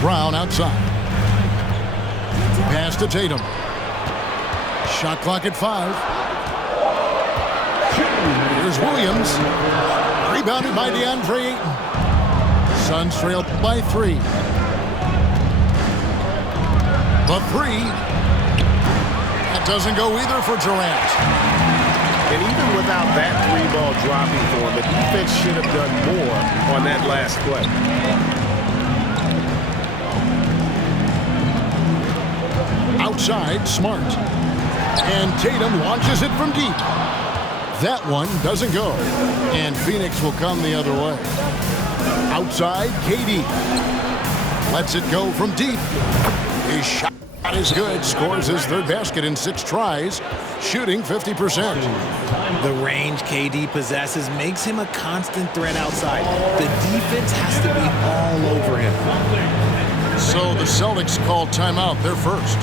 Brown outside. Pass to Tatum. Shot clock at 5. Here's Williams. Rebounded by DeAndre Ayton. Suns trail by 3. The 3. That doesn't go either for Durant. And even without that 3-ball dropping for him, the defense should have done more on that last play. Outside, Smart. And Tatum launches it from deep. That one doesn't go. And Phoenix will come the other way. Outside, KD. Lets it go from deep. His shot is good. Scores his 3rd basket in 6 tries. Shooting 50%. The range KD possesses makes him a constant threat outside. The defense has to be all over him. So the Celtics called timeout. They're first.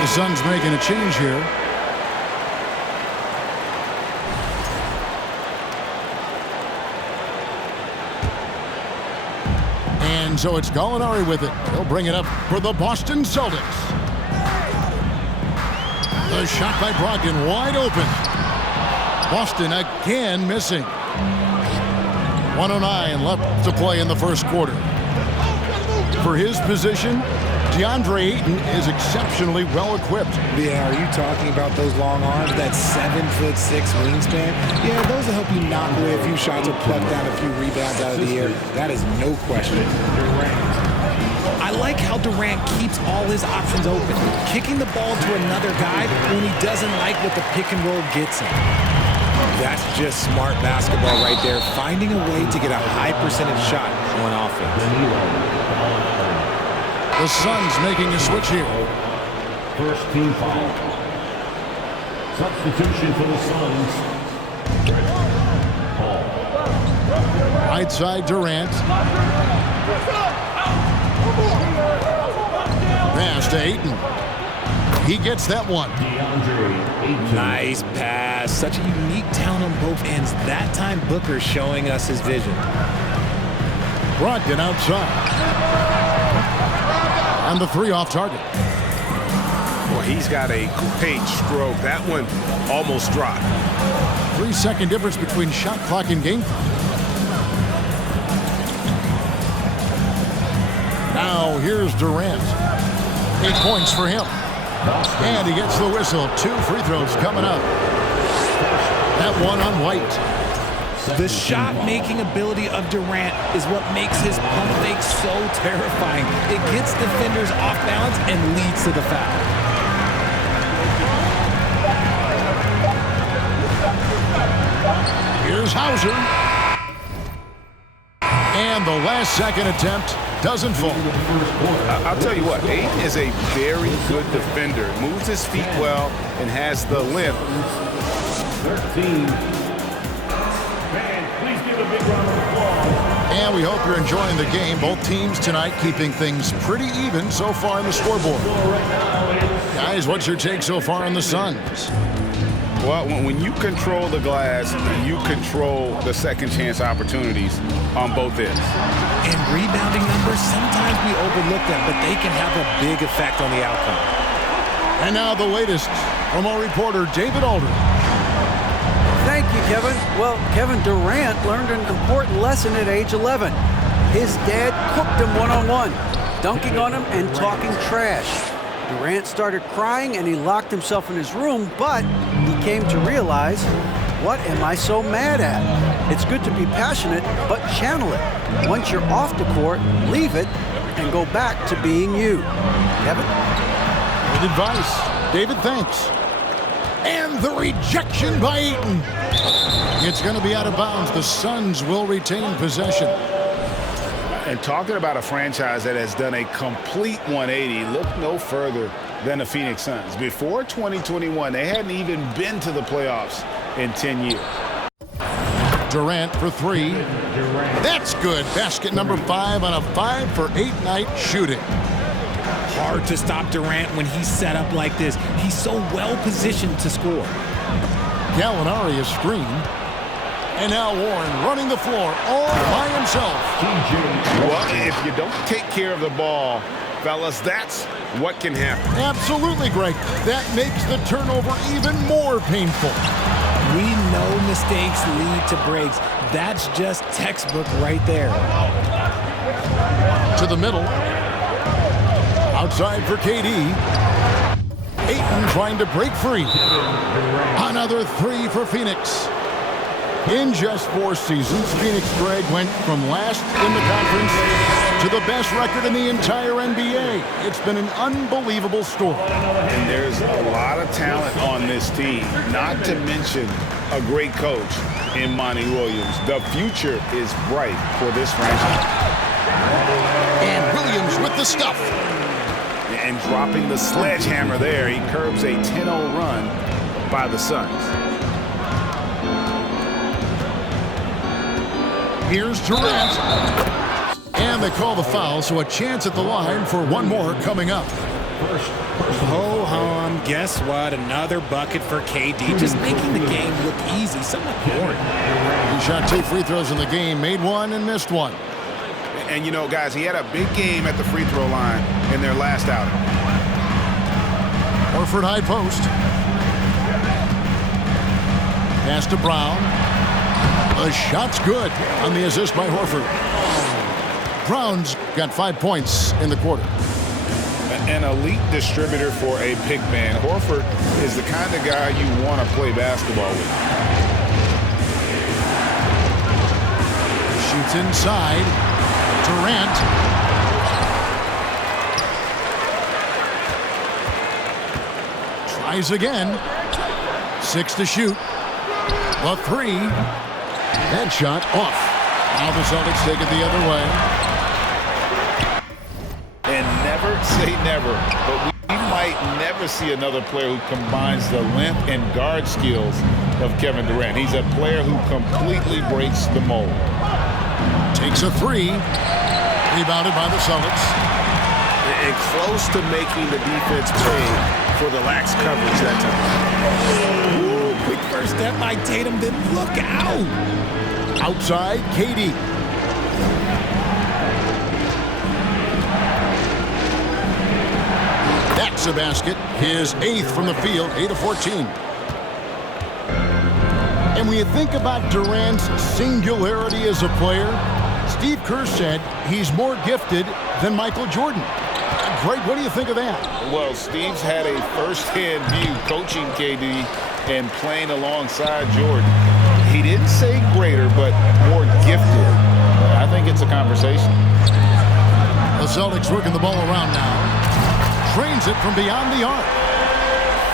The Suns making a change here. And so it's Gallinari with it. He'll bring it up for the Boston Celtics. The shot by Brogdon wide open. Boston again missing. 1:09 left to play in the first quarter. For his position, DeAndre Ayton is exceptionally well equipped. Yeah, are you talking about those long arms, that 7'6" wingspan? Yeah, those will help you knock away a few shots or pluck down a few rebounds out of the air. That is no question. I like how Durant keeps all his options open, kicking the ball to another guy when he doesn't like what the pick and roll gets him. That's just smart basketball right there, finding a way to get a high percentage shot on offense. The Suns making a switch here. First team foul. Substitution for the Suns. Paul. Right side Durant. Pass to Ayton. He gets that one. Nice pass. Such a unique talent on both ends. That time Booker showing us his vision. Brogdon outside. And the 3 off target. Well, he's got a great stroke. That one almost dropped. 3-second difference between shot clock and game clock. Now here's Durant. 8 points for him. And he gets the whistle. 2 free throws coming up. That one on White. The shot-making ability of Durant is what makes his pump fake so terrifying. It gets defenders off balance and leads to the foul. Here's Hauser. And the last-second attempt doesn't fall. I'll tell you what, Ayton is a very good defender. Moves his feet well and has the length. 13. And we hope you're enjoying the game. Both teams tonight keeping things pretty even so far on the scoreboard. Guys, what's your take so far on the Suns? Well, when you control the glass, you control the second chance opportunities on both ends. And rebounding numbers, sometimes we overlook them, but they can have a big effect on the outcome. And now the latest from our reporter, David Aldridge. Thank you, Kevin. Well, Kevin Durant learned an important lesson at age 11. His dad cooked him one-on-one, dunking on him and talking trash. Durant started crying and he locked himself in his room, but he came to realize, what am I so mad at? It's good to be passionate, but channel it. Once you're off the court, leave it and go back to being you. Kevin? Good advice. David, thanks. And the rejection by Ayton. It's going to be out of bounds. The Suns will retain possession. And talking about a franchise that has done a complete 180, look no further than the Phoenix Suns. Before 2021, they hadn't even been to the playoffs in 10 years. Durant for three. That's good. Basket number 5 on a 5-for-8 night shooting. Hard to stop Durant when he's set up like this. He's so well positioned to score. Gallinari is screened. And now Warren running the floor all by himself. Well, if you don't take care of the ball, fellas, that's what can happen. Absolutely, Greg. That makes the turnover even more painful. We know mistakes lead to breaks. That's just textbook right there. To the middle. Outside for KD. Ayton trying to break free. Another three for Phoenix. In just 4 seasons, Phoenix, Greg, went from last in the conference to the best record in the entire NBA. It's been an unbelievable story. And there's a lot of talent on this team, not to mention a great coach in Monty Williams. The future is bright for this franchise. And Williams with the stuff. And dropping the sledgehammer there, he curbs a 10-0 run by the Suns. Here's Durant. And they call the foul, so a chance at the line for one more coming up. Ho-hum, guess what? Another bucket for KD. Just making the game look easy, somewhat boring. He shot 2 free throws in the game, made 1 and missed 1. And, you know, guys, he had a big game at the free throw line in their last outing. Horford high post. Pass to Brown. The shot's good on the assist by Horford. Brown's got 5 points in the quarter. An elite distributor for a big man. Horford is the kind of guy you want to play basketball with. Shoots inside. Durant. Tries again. 6 to shoot. A 3. That shot off. Now the Celtics take it the other way. And never say never, but we might never see another player who combines the length and guard skills of Kevin Durant. He's a player who completely breaks the mold. Takes a 3. Rebounded by the Celtics. And close to making the defense pay for the lax coverage that time. Ooh, quick first step by Tatum, then look out. Outside, KD. That's a basket. His 8th from the field, 8 of 14. And when you think about Durant's singularity as a player, Steve Kerr said he's more gifted than Michael Jordan. Greg, what do you think of that? Well, Steve's had a first-hand view coaching KD and playing alongside Jordan. He didn't say greater, but more gifted. I think it's a conversation. The Celtics working the ball around now. Trains it from beyond the arc.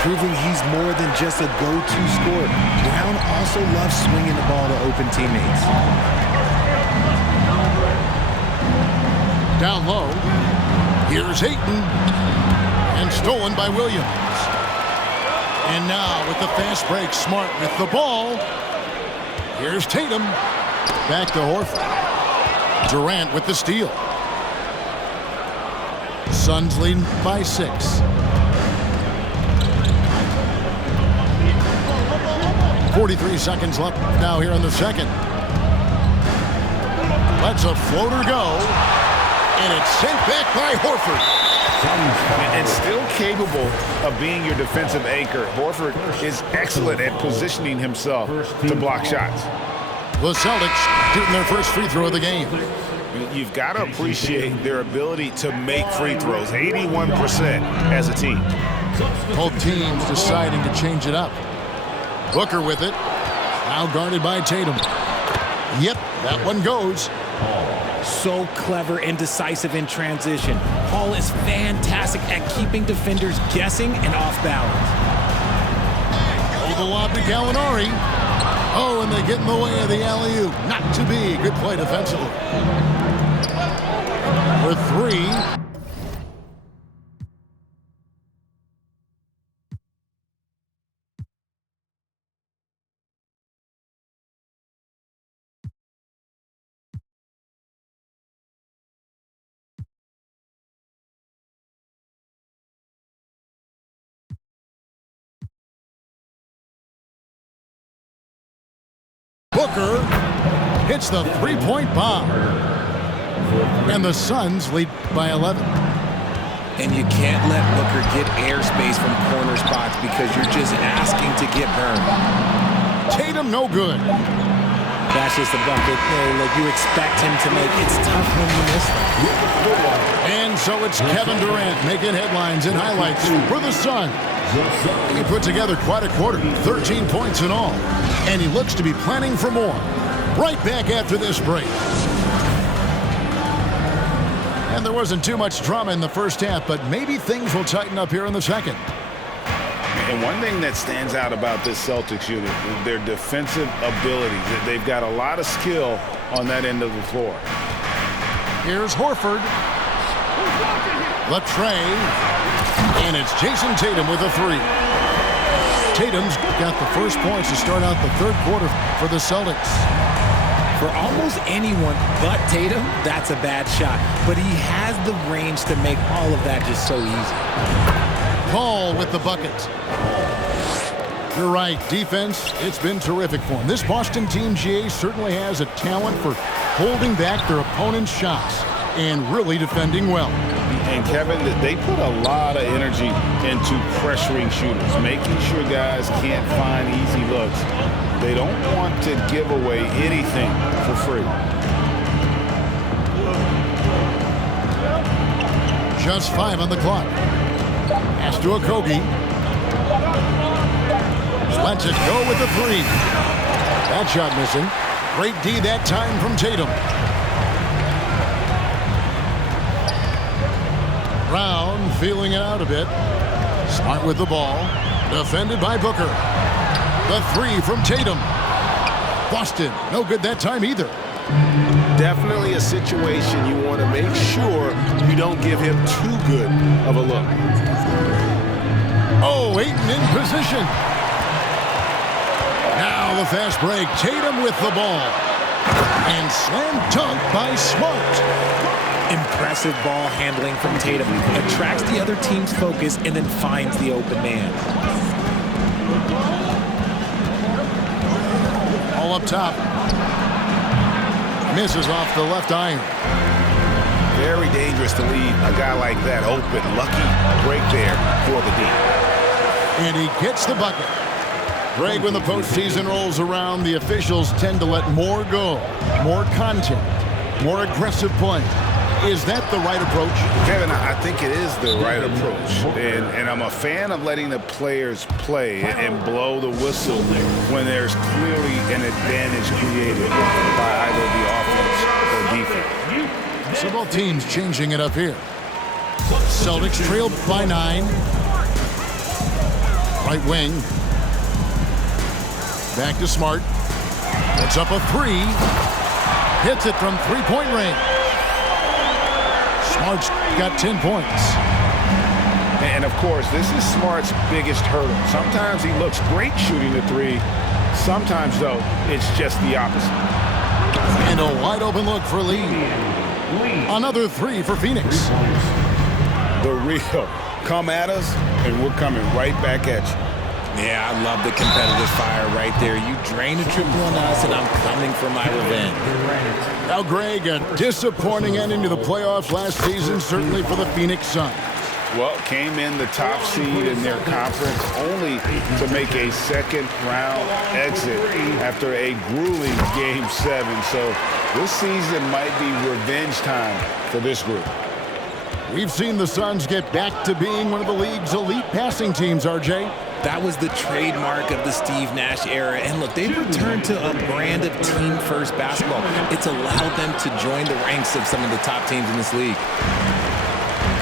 Proving he's more than just a go-to scorer. Brown also loves swinging the ball to open teammates. Down low. Here's Ayton. And stolen by Williams. And now with the fast break, Smart with the ball. Here's Tatum. Back to Horford. Durant with the steal. Suns leading by 6. 43 seconds left now here in the second. Lets a floater go. And it's sent back by Horford. And still capable of being your defensive anchor. Horford is excellent at positioning himself to block shots. The Celtics shooting their first free throw of the game. You've got to appreciate their ability to make free throws. 81% as a team. Both teams deciding to change it up. Booker with it. Now guarded by Tatum. Yep, that one goes. So clever and decisive in transition. Hall is fantastic at keeping defenders guessing and off balance. Oh, the lob to Gallinari. Oh, and they get in the way of the alley-oop. Not to be. Good play defensively. For 3. Booker hits the three-point bomb. And the Suns lead by 11. And you can't let Booker get airspace from corner spots because you're just asking to get burned. Tatum no good. That's just a bucket like you expect him to make. It's tough when you miss them. And so it's Kevin Durant making headlines and highlights for the Suns. He put together quite a quarter, 13 points in all. And he looks to be planning for more. Right back after this break. And there wasn't too much drama in the first half, but maybe things will tighten up here in the second. And one thing that stands out about this Celtics unit is their defensive abilities. They've got a lot of skill on that end of the floor. Here's Horford. Latrey. And it's Jason Tatum with a three. Tatum's got the first points to start out the third quarter for the Celtics. For almost anyone but Tatum, that's a bad shot. But he has the range to make all of that just so easy. Paul with the bucket. You're right, defense, it's been terrific for him. This Boston team, GA, certainly has a talent for holding back their opponent's shots and really defending well. And Kevin, they put a lot of energy into pressuring shooters, making sure guys can't find easy looks. They don't want to give away anything for free. Just 5 on the clock. Pass to Okogie. Lets it go with the three. That shot missing. Great D that time from Tatum. Brown feeling it out a bit. Smart with the ball. Defended by Booker. The three from Tatum. Boston, no good that time either. Definitely a situation you want to make sure you don't give him too good of a look. Oh, Ayton in position. Now the fast break. Tatum with the ball. And slam dunk by Smart. Impressive ball handling from Tatum. Attracts the other team's focus and then finds the open man. All up top. Misses off the left iron. Very dangerous to leave a guy like that open. Lucky break there for the D. And he gets the bucket. Greg, when the postseason rolls around, the officials tend to let more go. More contact. More aggressive play. Is that the right approach? Kevin, I think it is the right approach. And I'm a fan of letting the players play and blow the whistle when there's clearly an advantage created by either the offense or defense. So both teams changing it up here. Celtics trailed by 9. Right wing. Back to Smart. Puts up a three. Hits it from three-point range. Smart's got 10 points. And, of course, this is Smart's biggest hurdle. Sometimes he looks great shooting the three. Sometimes, though, it's just the opposite. And a wide-open look for Lee. Another three for Phoenix. The real. Come at us, and we're coming right back at you. Yeah, I love the competitive fire right there. You drain a triple on us, and I'm coming for my revenge. Now, Greg, a disappointing ending to the playoffs last season, certainly for the Phoenix Suns. Well, came in the top seed in their conference only to make a second-round exit after a grueling Game 7. So this season might be revenge time for this group. We've seen the Suns get back to being one of the league's elite passing teams, RJ. That was the trademark of the Steve Nash era. And look, they've returned to a brand of team-first basketball. It's allowed them to join the ranks of some of the top teams in this league.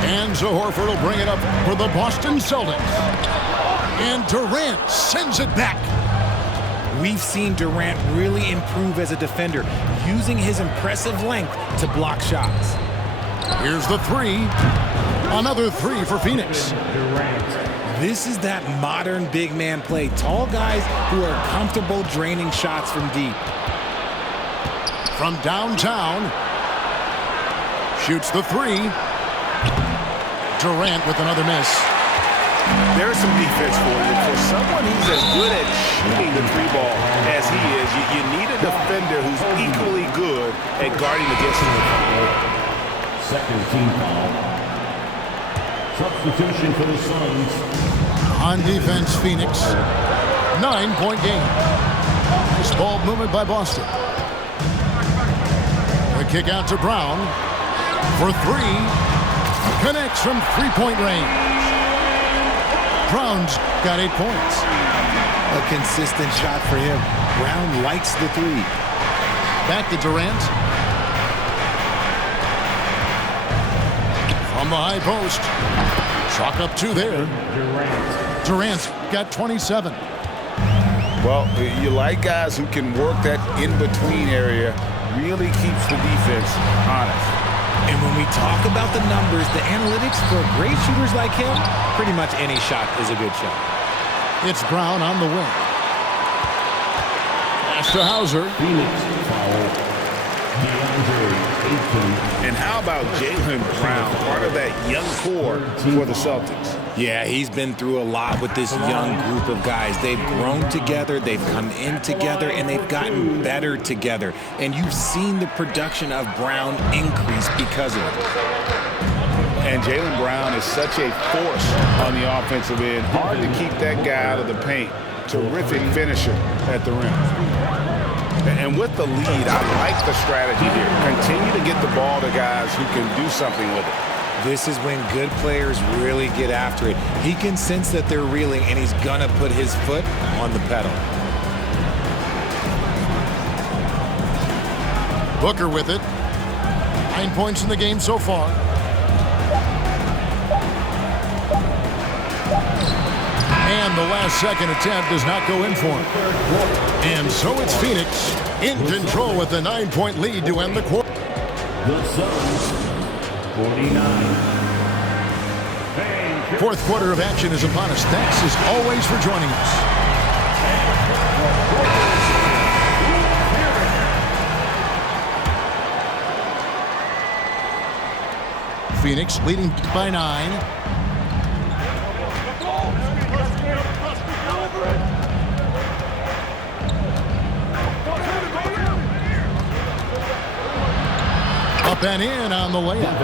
And so Horford will bring it up for the Boston Celtics. And Durant sends it back. We've seen Durant really improve as a defender, using his impressive length to block shots. Here's the three. Another three for Phoenix. This is that modern big man play. Tall guys who are comfortable draining shots from deep. From downtown. Shoots the three. Durant with another miss. There's some defense for you. For someone who's as good at shooting the three ball as he is, you need a defender who's equally good at guarding against him. Second team foul. Substitution for the Suns. On defense, Phoenix. 9-point game. Nice ball movement by Boston. The kick out to Brown for three. Connects from three-point range. Brown's got 8 points. A consistent shot for him. Brown likes the three. Back to Durant. From the high post. Chalk up 2 there. Durant's got 27. Well, you like guys who can work that in-between area, really keeps the defense honest. And when we talk about the numbers, the analytics for great shooters like him, pretty much any shot is a good shot. It's Brown on the wing. Pass to Hauser. Phoenix foul. DeAndre Ayton. And how about Jaylen Brown, part of that young core for the Celtics? Yeah, he's been through a lot with this young group of guys. They've grown together, they've come in together, and they've gotten better together. And you've seen the production of Brown increase because of it. And Jaylen Brown is such a force on the offensive end. Hard to keep that guy out of the paint. Terrific finisher at the rim. And with the lead, I like the strategy here. Continue to get the ball to guys who can do something with it. This is when good players really get after it. He can sense that they're reeling, and he's going to put his foot on the pedal. Booker with it. 9 points in the game so far. And the last second attempt does not go in for him. And so it's Phoenix in control with a 9-point lead to end the quarter. The Suns. 49. Fourth quarter of action is upon us. Thanks as always for joining us. Phoenix leading by 9. Up and in on the layup.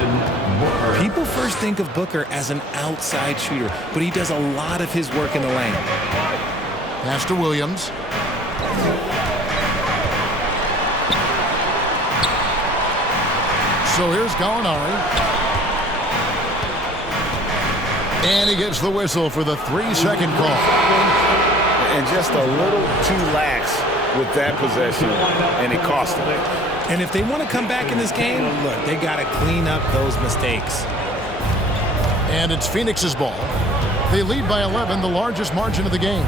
People first think of Booker as an outside shooter, but he does a lot of his work in the lane. Pass to Williams. So here's Gallinari. And he gets the whistle for the 3-second call. And just a little too lax with that possession, and it cost them. And if they want to come back in this game, look, they got to clean up those mistakes. And it's Phoenix's ball. They lead by 11, the largest margin of the game.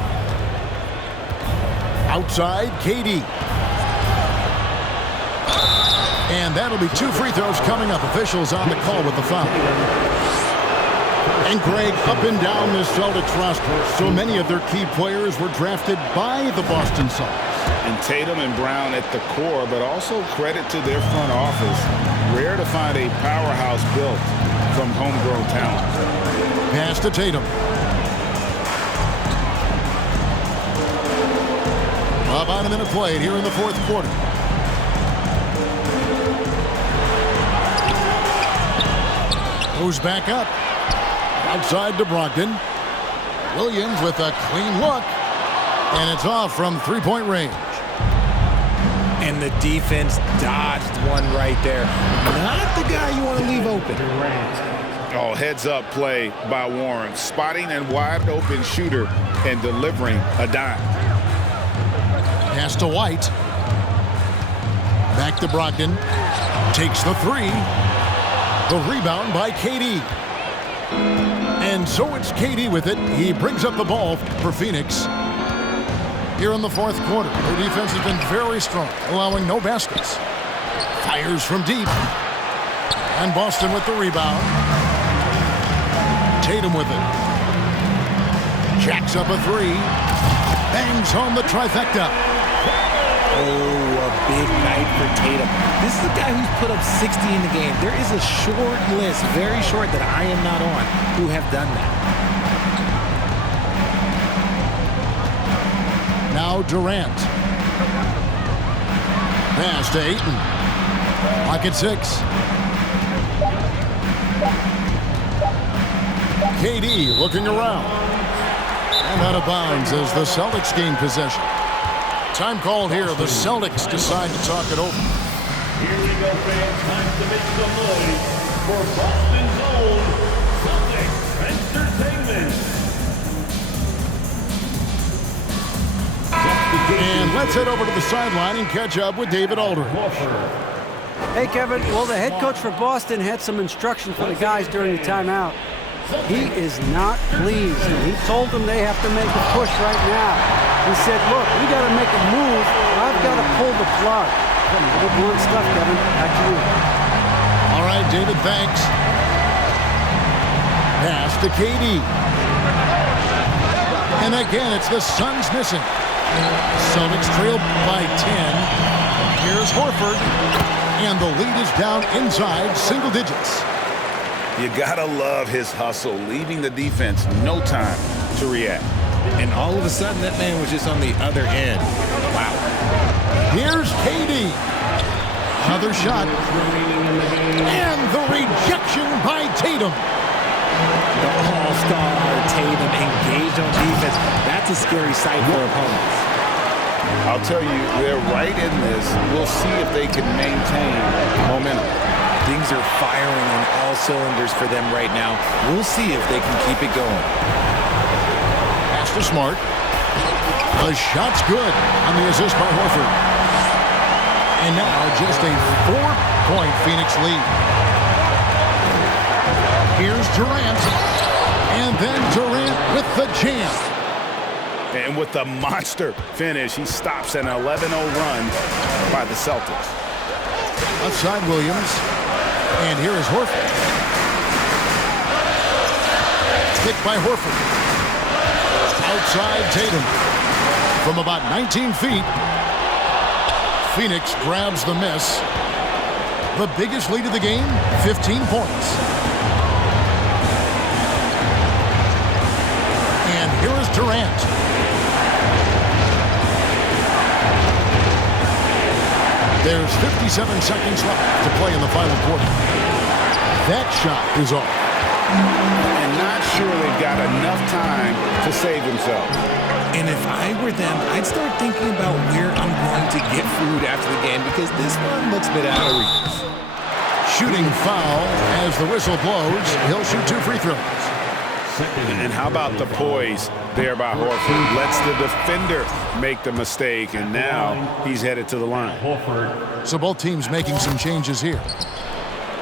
Outside, KD. And that'll be 2 free throws coming up. Officials on the call with the foul. And Greg, up and down this Celtics roster, so many of their key players were drafted by the Boston Celtics. And Tatum and Brown at the core, but also credit to their front office. Rare to find a powerhouse built from homegrown talent. Pass to Tatum. About a minute played here in the fourth quarter. Goes back up. Outside to Brogdon. Williams with a clean look. And it's off from three-point range. And the defense dodged one right there. Not the guy you want to leave open. Oh, heads-up play by Warren. Spotting a wide-open shooter and delivering a dime. Pass to White. Back to Brogdon. Takes the three. The rebound by KD. And so it's KD with it. He brings up the ball for Phoenix. Here in the fourth quarter, their defense has been very strong, allowing no baskets. Fires from deep. And Boston with the rebound. Tatum with it. Jacks up a three. Bangs home the trifecta. Oh, a big night for Tatum. This is a guy who's put up 60 in the game. There is a short list, very short, that I am not on, who have done that. Now Durant. Pass to Ayton. Pocket 6. KD looking around. And out of bounds as the Celtics gain possession. Time called here. The Celtics decide to talk it over. Here we go, fans. Time to make some noise for Boston's own Celtics Entertainment. And let's head over to the sideline and catch up with David Aldridge. Hey, Kevin. Well, the head coach for Boston had some instruction for the guys during the timeout. He is not pleased. He told them they have to make a push right now. He said, look, we got to make a move, or I've got to pull the plug. Good blunt stuff, Kevin. Back to you. All right, David, thanks. Pass to KD. And again, it's the Suns missing. Celtics trail by 10. Here's Horford. And the lead is down inside single digits. You gotta love his hustle, leaving the defense no time to react. And all of a sudden, that man was just on the other end. Wow. Here's KD. Another shot. And the rejection by Tatum. The all-star Tatum engaged on defense. That's a scary sight for opponents. I'll tell you, they're right in this. We'll see if they can maintain momentum. Things are firing on all cylinders for them right now. We'll see if they can keep it going. Pass to Smart. The shot's good on the assist by Horford. And now just a 4-point Phoenix lead. Here's Durant. And then Durant with the jam. And with the monster finish, he stops an 11-0 run by the Celtics. Outside Williams. And here is Horford. Pick by Horford. Outside Tatum. From about 19 feet. Phoenix grabs the miss. The biggest lead of the game, 15 points. And here is Durant. There's 57 seconds left to play in the final quarter. That shot is off. And not sure they've got enough time to save themselves. And if I were them, I'd start thinking about where I'm going to get food after the game because this one looks a bit out of reach. Shooting foul as the whistle blows. He'll shoot 2 free throws. And how about the poise there by Horford? Lets the defender make the mistake, and now he's headed to the line. So both teams making some changes here.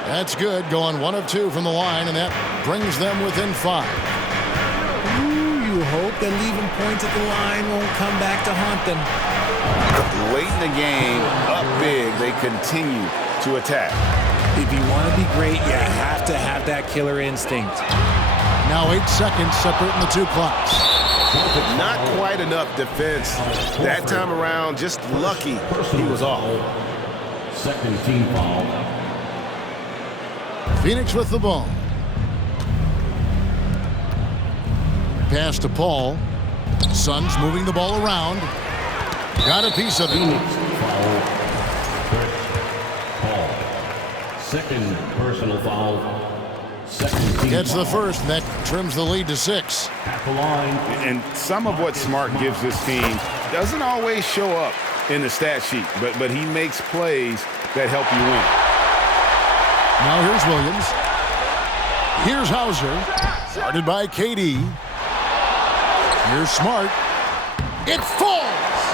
That's good, going 1 of 2 from the line, and that brings them within 5. Ooh, you hope that leaving points at the line won't come back to haunt them. Late in the game, up big, they continue to attack. If you want to be great, you have to have that killer instinct. Now 8 seconds separating the 2 clocks. Not quite enough defense. That time around, just lucky he was off. Second team foul. Phoenix with the ball. Pass to Paul. Suns moving the ball around. Got a piece of it. Foul. Paul. Second personal foul. Second team Gets the foul. first, and that trims the lead to 6. At the line. And some of what Smart gives this team doesn't always show up in the stat sheet, but he makes plays that help you win. Now here's Williams. Here's Hauser. Guarded by KD. Here's Smart. It falls!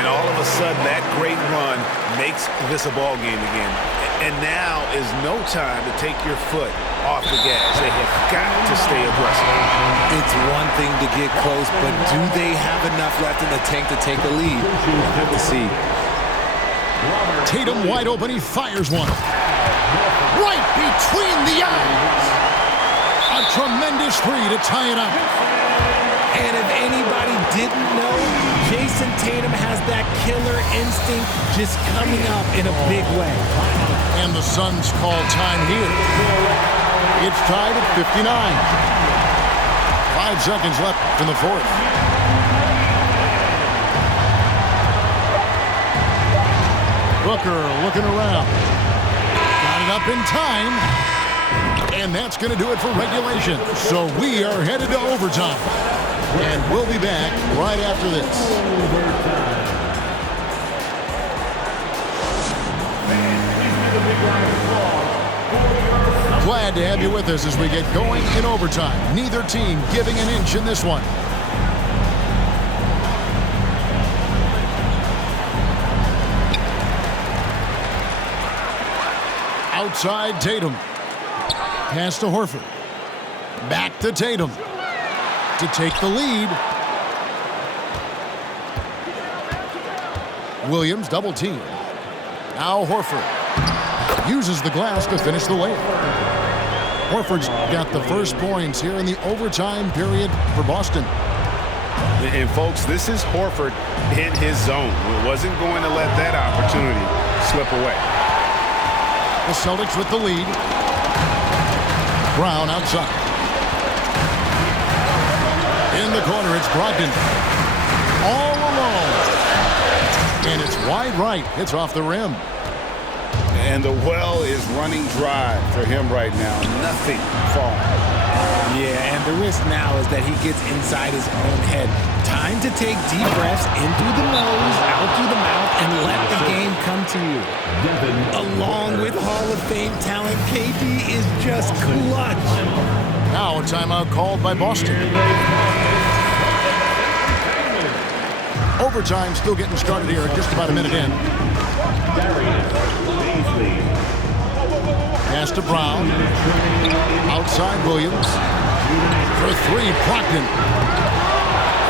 And all of a sudden, that great run makes this a ball game again. And now is no time to take your foot off the gas. They have got to stay aggressive. It's one thing to get close, but do they have enough left in the tank to take the lead? We'll have to see. Tatum wide open. He fires one. Right between the eyes. A tremendous 3 to tie it up. And if anybody didn't know, Jason Tatum has that killer instinct just coming up in a big way. And the Suns call time here. It's tied at 59. 5 seconds left in the 4th. Booker looking around. Got it up in time. And that's going to do it for regulation. So we are headed to overtime. And we'll be back right after this. Glad to have you with us as we get going in overtime. Neither team giving an inch in this one. Outside Tatum. Pass to Horford. Back to Tatum to take the lead. Williams double team. Now Horford uses the glass to finish the layup. Horford's got the first points here in the overtime period for Boston. And folks, this is Horford in his zone. He wasn't going to let that opportunity slip away. The Celtics with the lead. Brown outside. In the corner, it's Brogdon. All alone. And it's wide right. It's off the rim. And the well is running dry for him right now. Nothing falling. Yeah, and the risk now is that he gets inside his own head. Time to take deep breaths in through the nose, out through the mouth, and let the game come to you. Along with Hall of Fame talent, KD is just clutch. Now a timeout called by Boston. Overtime still getting started here, just about a minute in. Pass to Brown. Outside Williams. For three, Brogdon.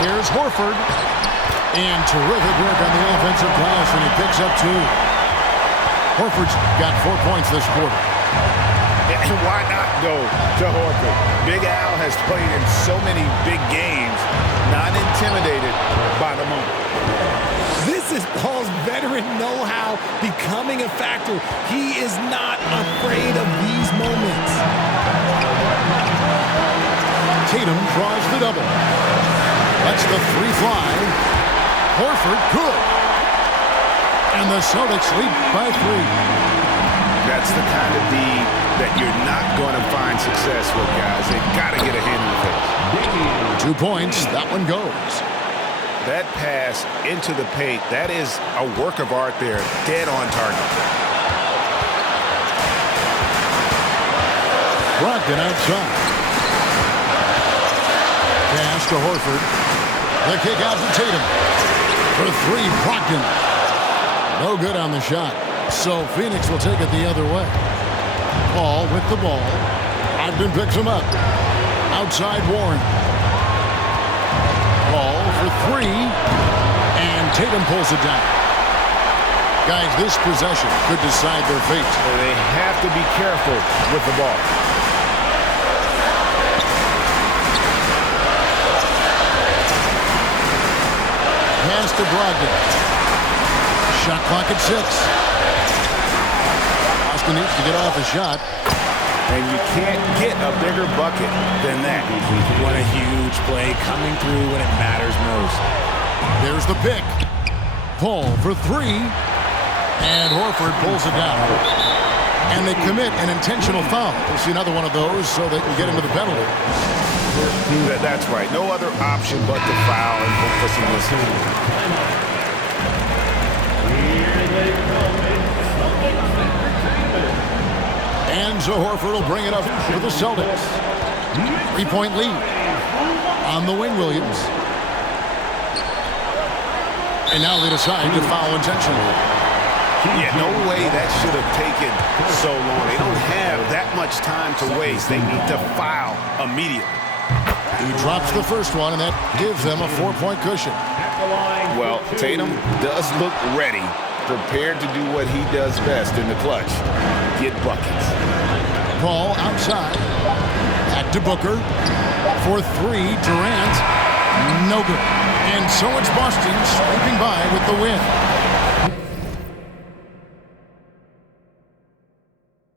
Here's Horford. And terrific work on the offensive glass, and he picks up two. Horford's got 4 points this quarter. And why not go to Horford? Big Al has played in so many big games, not intimidated by the moment. This is Paul's veteran know-how becoming a factor. He is not afraid of these moments. Tatum draws the double. That's the three fly. Horford good. And the Celtics lead by 3. That's the kind of D that you're not going to find success with, guys. They've got to get a hand in the face. 2 points. That one goes. That pass into the paint, that is a work of art there. Dead on target. Brogdon outside. Pass to Horford. The kick out to Tatum. For 3, Brogdon. No good on the shot. So Phoenix will take it the other way. Paul with the ball. Brogdon picks him up. Outside Warren. Paul for 3. And Tatum pulls it down. Guys, this possession could decide their fate. They have to be careful with the ball. Pass to Brogdon. Shot clock at 6. Boston needs to get off a shot. And you can't get a bigger bucket than that. What a huge play coming through when it matters most. There's the pick. Paul for 3. And Horford pulls it down. And they commit an intentional foul. We'll see another one of those so they can get into the penalty. That's right. No other option but to foul and hope for some listening. And so Horford will bring it up for the Celtics. 3-point lead on the wing, Williams. And now they decide to foul intentionally. Yeah, no way that should have taken so long. They don't have that much time to waste. They need to foul immediately. He drops the first one, and that gives them a 4-point cushion. Well, Tatum does look ready, prepared to do what he does best in the clutch. Get buckets. Paul outside. Back to Booker. For 3, Durant. No good. And so it's Boston sweeping by with the win.